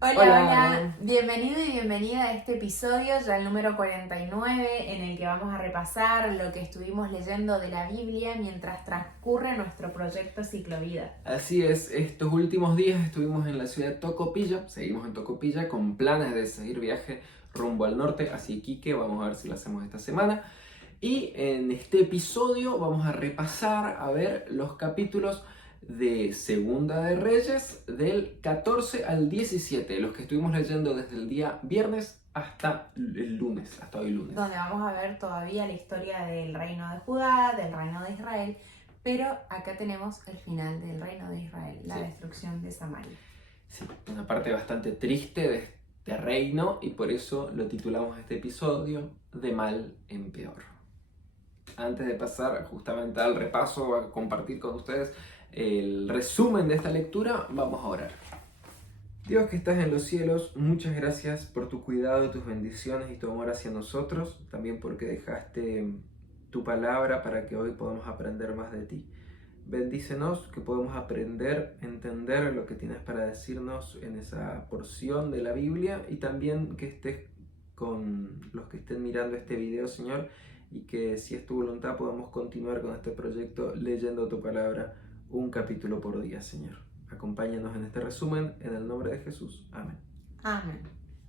Hola, Hola. hola, bienvenido y bienvenida a este episodio, ya el número 49, en el que vamos a repasar lo que estuvimos leyendo de la Biblia mientras transcurre nuestro proyecto Ciclovida. Así es, estos últimos días estuvimos en la ciudad de Tocopilla, seguimos en Tocopilla con planes de seguir viaje rumbo al norte hacia Iquique, vamos a ver si lo hacemos esta semana. Y en este episodio vamos a repasar, a ver los capítulos de Segunda de Reyes del 14 al 17, los que estuvimos leyendo desde el día viernes hasta el lunes, hasta hoy lunes. Donde vamos a ver todavía la historia del reino de Judá, del reino de Israel, pero acá tenemos el final del reino de Israel, la destrucción de Samaria. Sí, una parte bastante triste de este reino y por eso lo titulamos este episodio De mal en peor. Antes de pasar justamente al repaso, a compartir con ustedes el resumen de esta lectura, vamos a orar. Dios que estás en los cielos, muchas gracias por tu cuidado, tus bendiciones y tu amor hacia nosotros, también porque dejaste tu palabra para que hoy podamos aprender más de ti. Bendícenos que podemos aprender, entender lo que tienes para decirnos en esa porción de la Biblia y también que estés con los que estén mirando este video, Señor, y que si es tu voluntad podamos continuar con este proyecto leyendo tu palabra un capítulo por día, Señor. Acompáñanos en este resumen, en el nombre de Jesús. Amén. Amén.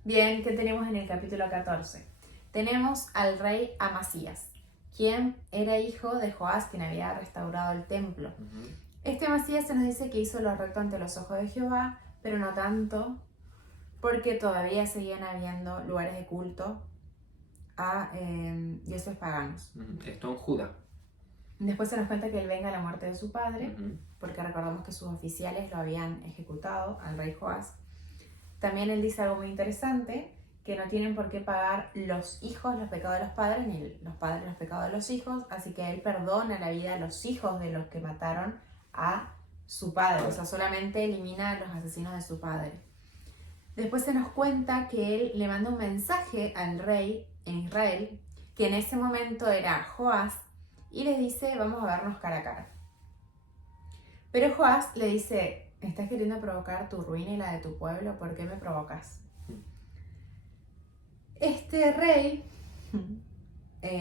Bien, ¿qué tenemos en el capítulo 14? Tenemos al rey Amasías, quien era hijo de Joás, quien había restaurado el templo. Este Amasías se nos dice que hizo lo recto ante los ojos de Jehová, pero no tanto, porque todavía seguían habiendo lugares de culto a dioses paganos. Esto en Judá. Después se nos cuenta que él venga a la muerte de su padre, porque recordamos que sus oficiales lo habían ejecutado al rey Joás. También él dice algo muy interesante, que no tienen por qué pagar los hijos los pecados de los padres, ni los padres los pecados de los hijos, así que él perdona la vida a los hijos de los que mataron a su padre, o sea, solamente elimina a los asesinos de su padre. Después se nos cuenta que él le manda un mensaje al rey en Israel, que en ese momento era Joás, y le dice, vamos a vernos cara a cara. Pero Joás le dice, estás queriendo provocar tu ruina y la de tu pueblo, ¿por qué me provocas? Este rey,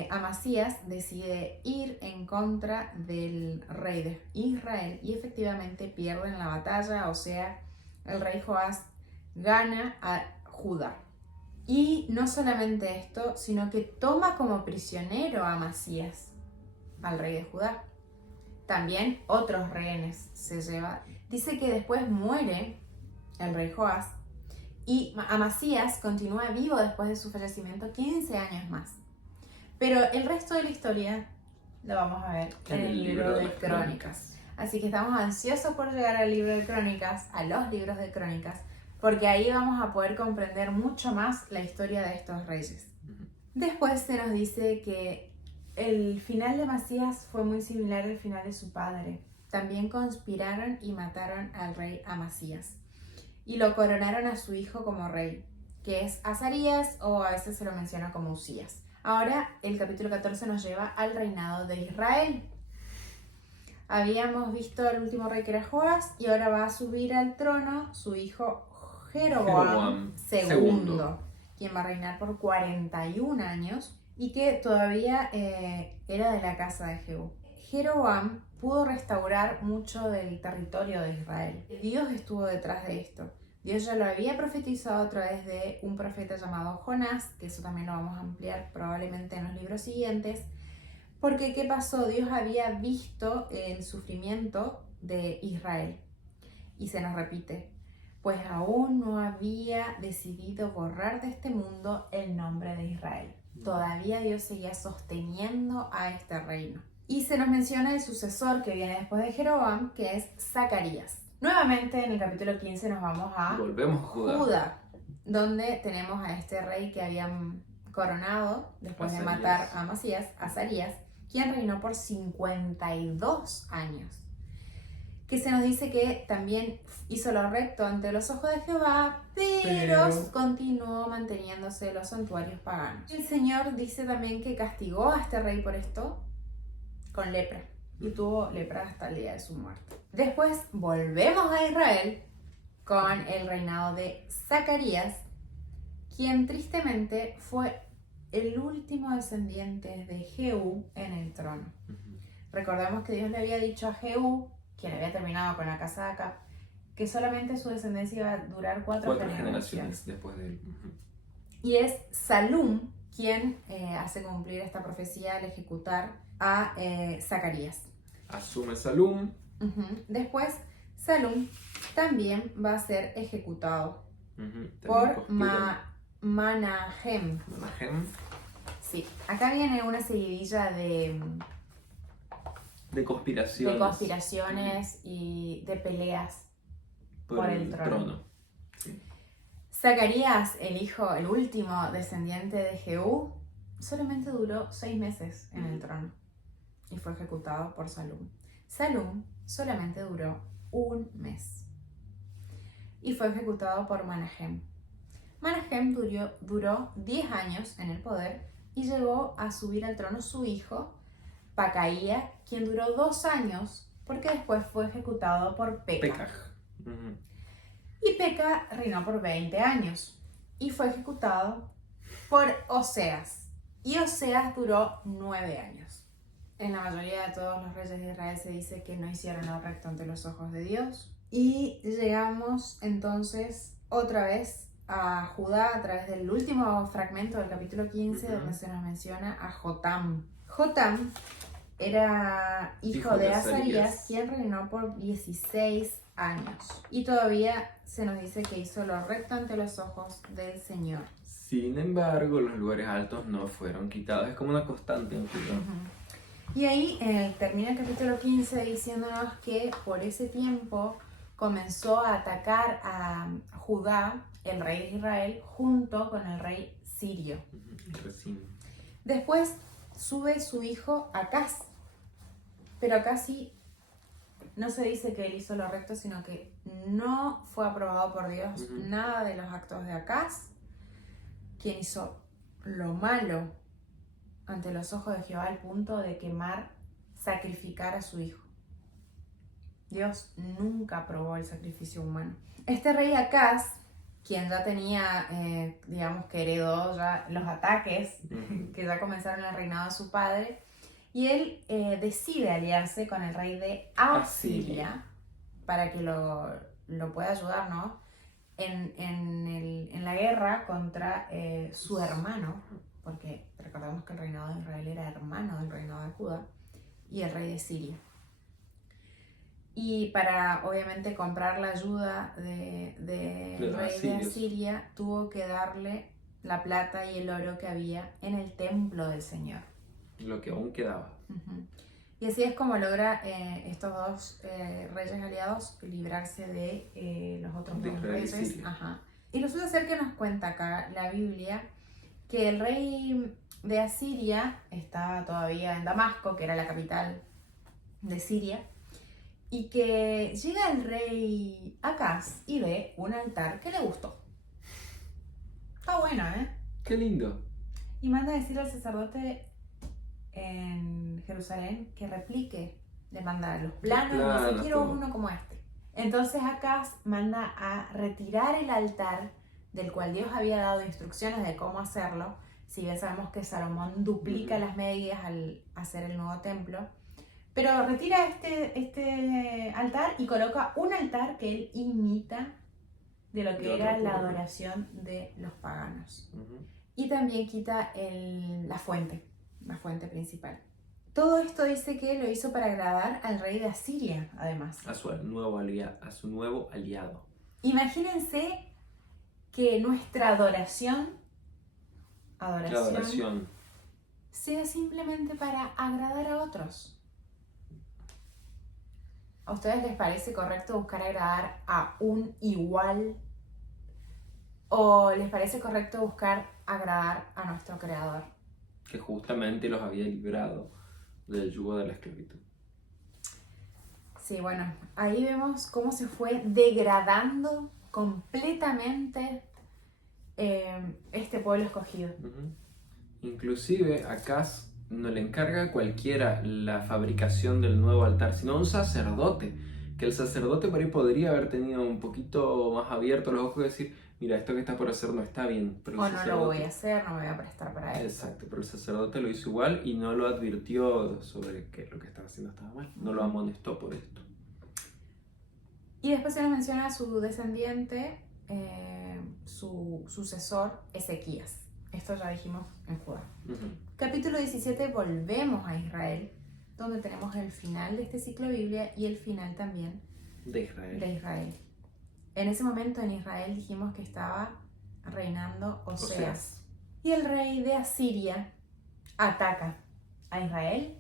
Amasías, decide ir en contra del rey de Israel y efectivamente pierden la batalla, o sea, el rey Joás gana a Judá. Y no solamente esto, sino que toma como prisionero a Amasías, al rey de Judá. También otros rehenes se lleva. Dice que después muere el rey Joás y Amasías continúa vivo después de su fallecimiento 15 años más. Pero el resto de la historia lo vamos a ver en el libro de Crónicas. Así que estamos ansiosos por llegar al libro de Crónicas, a los libros de Crónicas, porque ahí vamos a poder comprender mucho más la historia de estos reyes. Después se nos dice que el final de Amasías fue muy similar al final de su padre. También conspiraron y mataron al rey Amasías y lo coronaron a su hijo como rey, que es Azarías, o a veces se lo menciona como Usías. Ahora el capítulo 14 nos lleva al reinado de Israel. Habíamos visto al último rey que era Joás y ahora va a subir al trono su hijo Jeroboam II, quien va a reinar por 41 años y que todavía era de la casa de Jehú. Jeroboam pudo restaurar mucho del territorio de Israel. Dios estuvo detrás de esto. Dios ya lo había profetizado a través de un profeta llamado Jonás, que eso también lo vamos a ampliar probablemente en los libros siguientes, porque ¿qué pasó? Dios había visto el sufrimiento de Israel y se nos repite, pues aún no había decidido borrar de este mundo el nombre de Israel. Todavía Dios seguía sosteniendo a este reino. Y se nos menciona el sucesor que viene después de Jeroboam, que es Zacarías. Nuevamente en el capítulo 15 nos vamos a Volvemos a Judá, donde tenemos a este rey que habían coronado después de matar a Amasías, Azarías, quien reinó por 52 años. Que se nos dice que también hizo lo recto ante los ojos de Jehová, pero continuó manteniéndose los santuarios paganos. El Señor dice también que castigó a este rey por esto con lepra, y tuvo lepra hasta el día de su muerte. Después volvemos a Israel con el reinado de Zacarías, quien tristemente fue el último descendiente de Jehú en el trono. Recordemos que Dios le había dicho a Jehú, quien había terminado con la casa de Acab, que solamente su descendencia iba a durar cuatro generaciones después de él. Y es Salum quien hace cumplir esta profecía al ejecutar a Zacarías. Asume Salum. Después, Salum también va a ser ejecutado por Manahem. Sí, acá viene una seguidilla de conspiraciones y de peleas por el trono. Sí. Zacarías, el último descendiente de Jehú, solamente duró 6 meses en el trono y fue ejecutado por Salum. Salum solamente duró 1 mes y fue ejecutado por Manahem. Manahem duró 10 años en el poder y llegó a subir al trono su hijo, Pacaía, quien duró 2 años porque después fue ejecutado por Pekah. Y Pekah reinó por 20 años y fue ejecutado por Oseas. Y Oseas duró 9 años. En la mayoría de todos los reyes de Israel se dice que no hicieron lo recto ante los ojos de Dios. Y llegamos entonces otra vez a Judá a través del último fragmento del capítulo 15, donde se nos menciona a Jotam. Jotam era hijo de Azarías, quien reinó por 16 años. Y todavía se nos dice que hizo lo recto ante los ojos del Señor. Sin embargo, los lugares altos no fueron quitados. Es como una constante en Judá. Y ahí termina el capítulo 15 diciéndonos que por ese tiempo comenzó a atacar a Judá, el rey de Israel, junto con el rey sirio. Después sube su hijo Acaz, pero acá sí no se dice que él hizo lo recto, sino que no fue aprobado por Dios nada de los actos de Acaz, quien hizo lo malo ante los ojos de Jehová al punto de sacrificar a su hijo. Dios nunca aprobó el sacrificio humano. Este rey Acaz, quien ya tenía, digamos que heredó ya los ataques que ya comenzaron en el reinado de su padre, y él decide aliarse con el rey de Asiria para que lo pueda ayudar, ¿no? en la guerra contra su hermano, porque recordemos que el reinado de Israel era hermano del reinado de Judá, y el rey de Siria. Y para obviamente comprar la ayuda del rey de Asiria, tuvo que darle la plata y el oro que había en el templo del Señor. Lo que aún quedaba. Y así es como logra estos dos reyes aliados librarse de los otros dos reyes. Y resulta ser que nos cuenta acá la Biblia que el rey de Asiria estaba todavía en Damasco, que era la capital de Siria, y que llega el rey Acaz y ve un altar que le gustó. Está bueno, ¿eh? Qué lindo. Y manda a decir al sacerdote en Jerusalén que replique, le manda los planos, y dice, quiero uno como este. Entonces Acaz manda a retirar el altar del cual Dios había dado instrucciones de cómo hacerlo. Si bien sabemos que Salomón duplica las medidas al hacer el nuevo templo, pero retira este altar y coloca un altar que él imita de lo que era la adoración de los paganos. Y también quita la fuente principal. Todo esto dice que lo hizo para agradar al rey de Asiria, además. A su nuevo aliado. Imagínense que nuestra adoración sea simplemente para agradar a otros. ¿A ustedes les parece correcto buscar agradar a un igual? ¿O les parece correcto buscar agradar a nuestro Creador? Que justamente los había librado del yugo de la esclavitud. Sí, bueno, ahí vemos cómo se fue degradando completamente este pueblo escogido. Inclusive Acaz no le encarga a cualquiera la fabricación del nuevo altar, sino a un sacerdote Que el sacerdote por ahí podría haber tenido un poquito más abierto los ojos y decir, mira, esto que estás por hacer no está bien. Pero O no lo voy a hacer, no me voy a prestar para eso. Exacto, pero el sacerdote lo hizo igual y no lo advirtió sobre que lo que estaba haciendo estaba mal. No lo amonestó por esto. Y después se nos menciona a su descendiente, su sucesor, Ezequías. Esto ya dijimos en Judá. Capítulo 17, volvemos a Israel, donde tenemos el final de este ciclo de Biblia y el final también de Israel. En ese momento en Israel dijimos que estaba reinando Oseas. Y el rey de Asiria ataca a Israel,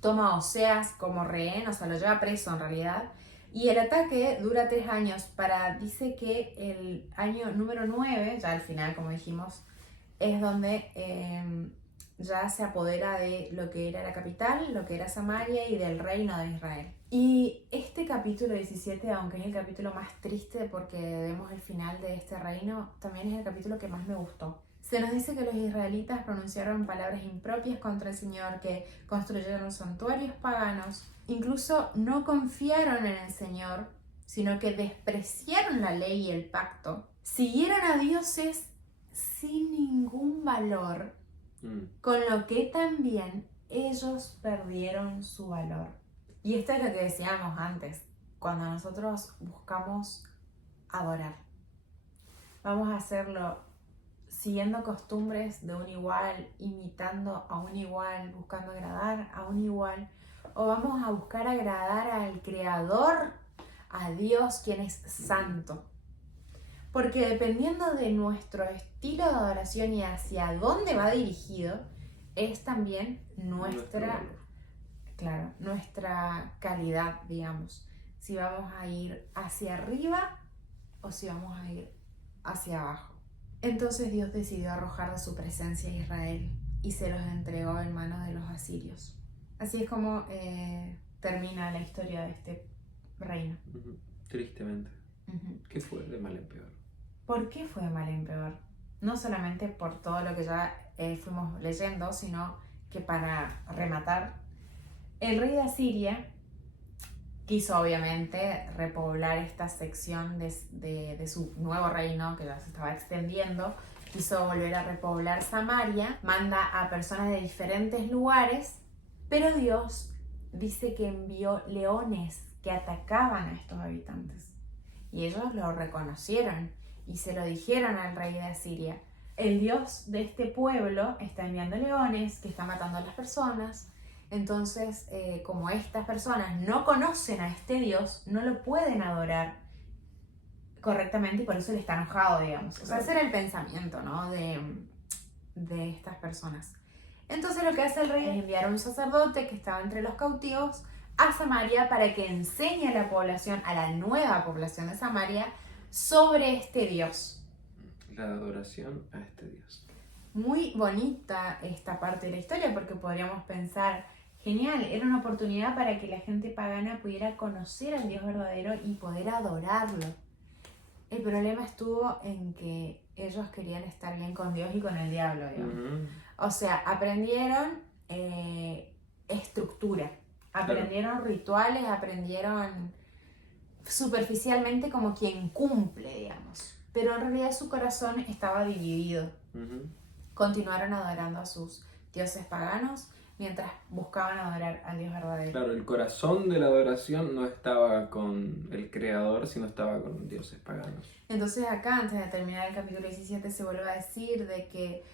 toma a Oseas como rehén, o sea, lo lleva preso en realidad. Y el ataque dura 3 años. Dice que el año número 9, ya al final, como dijimos, es donde ya se apodera de lo que era la capital, lo que era Samaria y del reino de Israel. Y este capítulo 17, aunque es el capítulo más triste porque vemos el final de este reino, también es el capítulo que más me gustó. Se nos dice que los israelitas pronunciaron palabras impropias contra el Señor, que construyeron santuarios paganos, incluso no confiaron en el Señor, sino que despreciaron la ley y el pacto, siguieron a dioses sin ningún valor, con lo que también ellos perdieron su valor. Y esto es lo que decíamos antes, cuando nosotros buscamos adorar, vamos a hacerlo siguiendo costumbres de un igual, imitando a un igual, buscando agradar a un igual, o vamos a buscar agradar al Creador, a Dios, quien es santo. Porque dependiendo de nuestro estilo de adoración y hacia dónde va dirigido, es también nuestra calidad, digamos. Si vamos a ir hacia arriba o si vamos a ir hacia abajo. Entonces Dios decidió arrojar de su presencia a Israel y se los entregó en manos de los asirios. Así es como termina la historia de este reino. Tristemente. ¿Qué fue de mal en peor? ¿Por qué fue de mal en peor? No solamente por todo lo que ya fuimos leyendo, sino que para rematar, el rey de Asiria quiso obviamente repoblar esta sección de su nuevo reino que ya se estaba extendiendo, quiso volver a repoblar Samaria, manda a personas de diferentes lugares, pero Dios dice que envió leones que atacaban a estos habitantes. Y ellos lo reconocieron y se lo dijeron al rey de Asiria. El Dios de este pueblo está enviando leones que están matando a las personas. Entonces, como estas personas no conocen a este Dios, no lo pueden adorar correctamente y por eso él está enojado, digamos. O sea, ese era el pensamiento, ¿no? de estas personas. Entonces lo que hace el rey es enviar a un sacerdote que estaba entre los cautivos a Samaria para que enseñe a la población, a la nueva población de Samaria, sobre este Dios. La adoración a este Dios. Muy bonita esta parte de la historia porque podríamos pensar, genial, era una oportunidad para que la gente pagana pudiera conocer al Dios verdadero y poder adorarlo. El problema estuvo en que ellos querían estar bien con Dios y con el diablo, digamos. O sea, aprendieron estructura, aprendieron rituales, aprendieron superficialmente como quien cumple, digamos. Pero en realidad su corazón estaba dividido. Continuaron adorando a sus dioses paganos mientras buscaban adorar al Dios verdadero. Claro, el corazón de la adoración no estaba con el Creador, sino estaba con dioses paganos. Entonces acá, antes de terminar el capítulo 17, se vuelve a decir de que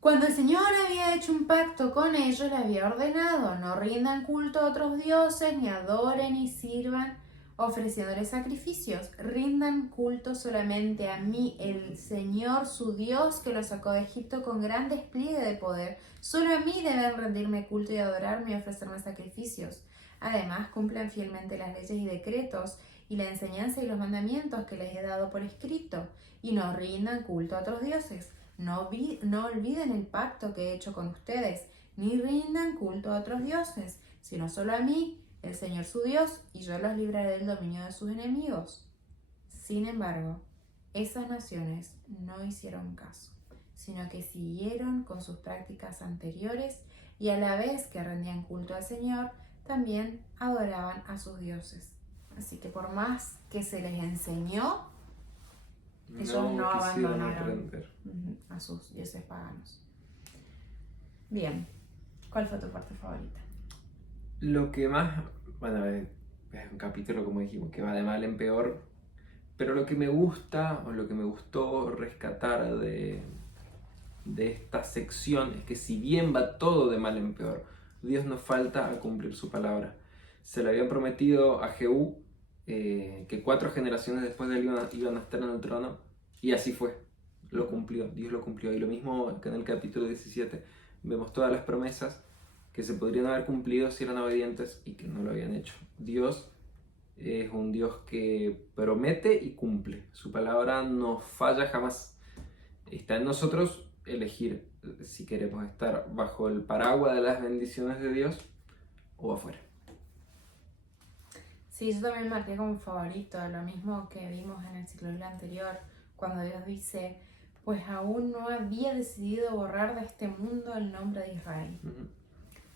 cuando el Señor había hecho un pacto con ellos, le había ordenado, no rindan culto a otros dioses, ni adoren ni sirvan ofreciéndoles sacrificios. Rindan culto solamente a mí, el Señor, su Dios, que los sacó de Egipto con gran despliegue de poder. Solo a mí deben rendirme culto y adorarme y ofrecerme sacrificios. Además, cumplan fielmente las leyes y decretos y la enseñanza y los mandamientos que les he dado por escrito, y no rindan culto a otros dioses. No olviden el pacto que he hecho con ustedes, ni rindan culto a otros dioses, sino solo a mí, el Señor su Dios, y yo los libraré del dominio de sus enemigos. Sin embargo, esas naciones no hicieron caso, sino que siguieron con sus prácticas anteriores y a la vez que rendían culto al Señor, también adoraban a sus dioses. Así que por más que se les enseñó, ellos no quisieron abandonaron aprender. a sus dioses paganos. Bien, ¿cuál fue tu parte favorita? Lo que más, bueno, es un capítulo, como dijimos, que va de mal en peor, pero lo que me gusta o lo que me gustó rescatar de esta sección es que si bien va todo de mal en peor, Dios no falta a cumplir su palabra. Se le habían prometido a Jehú que 4 generaciones después de él iban a estar en el trono, y así fue. Lo cumplió, Dios lo cumplió. Y lo mismo que en el capítulo 17, vemos todas las promesas que se podrían haber cumplido si eran obedientes y que no lo habían hecho. Dios es un Dios que promete y cumple. Su palabra no falla jamás. Está en nosotros elegir si queremos estar bajo el paraguas de las bendiciones de Dios o afuera. Sí, yo también marqué como favorito lo mismo que vimos en el ciclo anterior, cuando Dios dice, pues aún no había decidido borrar de este mundo el nombre de Israel.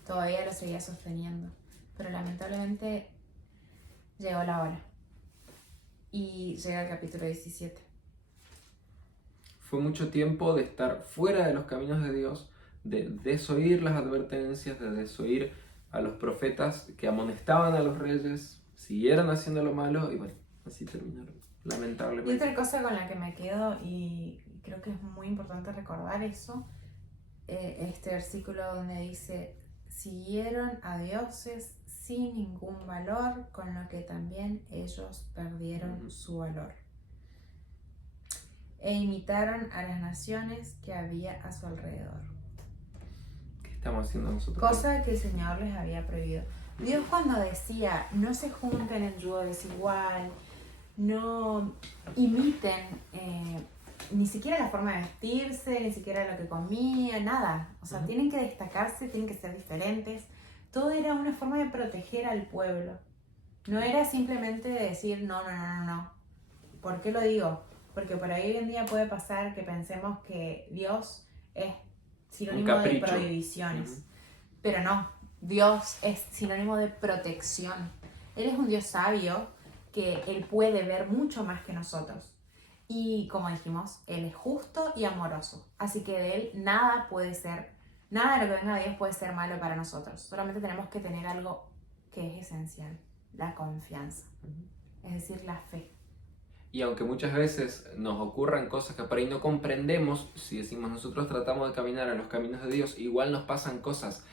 Todavía lo seguía sosteniendo, pero lamentablemente llegó la hora. Y llega el capítulo 17. Fue mucho tiempo de estar fuera de los caminos de Dios, de desoír las advertencias, de desoír a los profetas que amonestaban a los reyes, siguieron haciendo lo malo y bueno, así terminaron, lamentablemente. Y otra cosa con la que me quedo, y creo que es muy importante recordar eso, este versículo donde dice, siguieron a dioses sin ningún valor, con lo que también ellos perdieron su valor. E imitaron a las naciones que había a su alrededor. ¿Qué estamos haciendo nosotros? Cosa que el Señor les había prohibido. Dios cuando decía, no se junten en yugo desigual, no imiten ni siquiera la forma de vestirse, ni siquiera lo que comían, nada. O sea, tienen que destacarse, tienen que ser diferentes. Todo era una forma de proteger al pueblo. No era simplemente decir, no. ¿Por qué lo digo? Porque por ahí hoy en día puede pasar que pensemos que Dios es sinónimo de prohibiciones. Pero no, Dios es sinónimo de protección. Él es un Dios sabio que Él puede ver mucho más que nosotros. Y como dijimos, Él es justo y amoroso. Así que de Él nada de lo que venga de Dios puede ser malo para nosotros. Solamente tenemos que tener algo que es esencial, la confianza. Es decir, la fe. Y aunque muchas veces nos ocurran cosas que por ahí no comprendemos, si decimos nosotros tratamos de caminar a los caminos de Dios, igual nos pasan cosas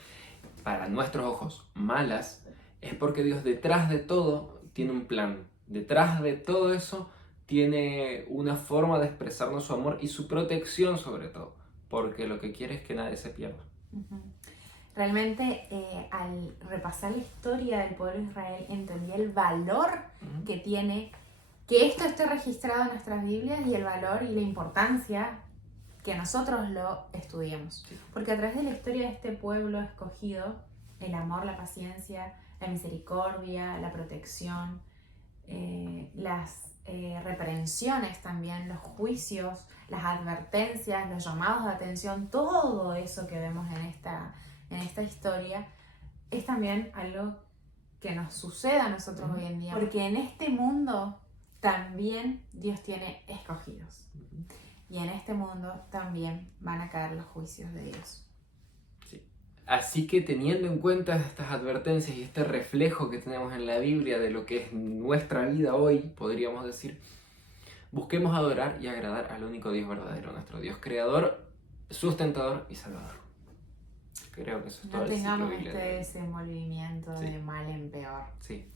para nuestros ojos malas, es porque Dios detrás de todo tiene un plan. Detrás de todo eso tiene una forma de expresarnos su amor y su protección sobre todo, porque lo que quiere es que nadie se pierda. Realmente al repasar la historia del pueblo de Israel entendí el valor que tiene que esto esté registrado en nuestras Biblias y el valor y la importancia que nosotros lo estudiemos. Porque a través de la historia de este pueblo escogido, el amor, la paciencia, la misericordia, la protección, las reprensiones también, los juicios, las advertencias, los llamados de atención, todo eso que vemos en esta historia es también algo que nos sucede a nosotros hoy en día. Porque en este mundo también Dios tiene escogidos. Y en este mundo también van a caer los juicios de Dios. Sí. Así que teniendo en cuenta estas advertencias y este reflejo que tenemos en la Biblia de lo que es nuestra vida hoy, podríamos decir, busquemos adorar y agradar al único Dios verdadero, nuestro Dios creador, sustentador y salvador. Creo que eso es todo el ciclo tengamos bíblico. este desenvolvimiento de mal en peor. Sí.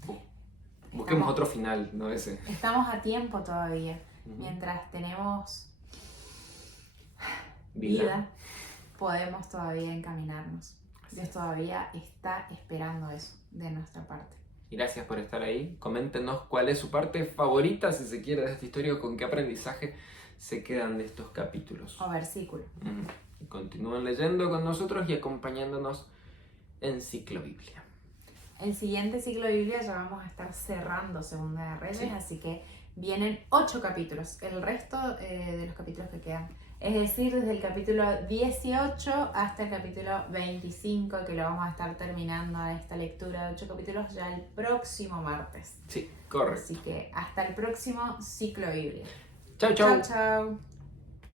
Busquemos otro final, no ese. Estamos a tiempo todavía. Mientras tenemos vida, podemos todavía encaminarnos. Dios todavía está esperando eso de nuestra parte. Gracias por estar ahí. Coméntenos cuál es su parte favorita, si se quiere, de esta historia, o con qué aprendizaje se quedan de estos capítulos. O versículo. Y continúen leyendo con nosotros y acompañándonos en Ciclo Biblia. El siguiente ciclo de Biblia ya vamos a estar cerrando Segunda de Reyes, así que vienen 8 capítulos, el resto de los capítulos que quedan. Es decir, desde el capítulo 18 hasta el capítulo 25, que lo vamos a estar terminando esta lectura de 8 capítulos ya el próximo martes. Sí, correcto. Así que hasta el próximo ciclo bíblico. Chau, chau. Chau, chau.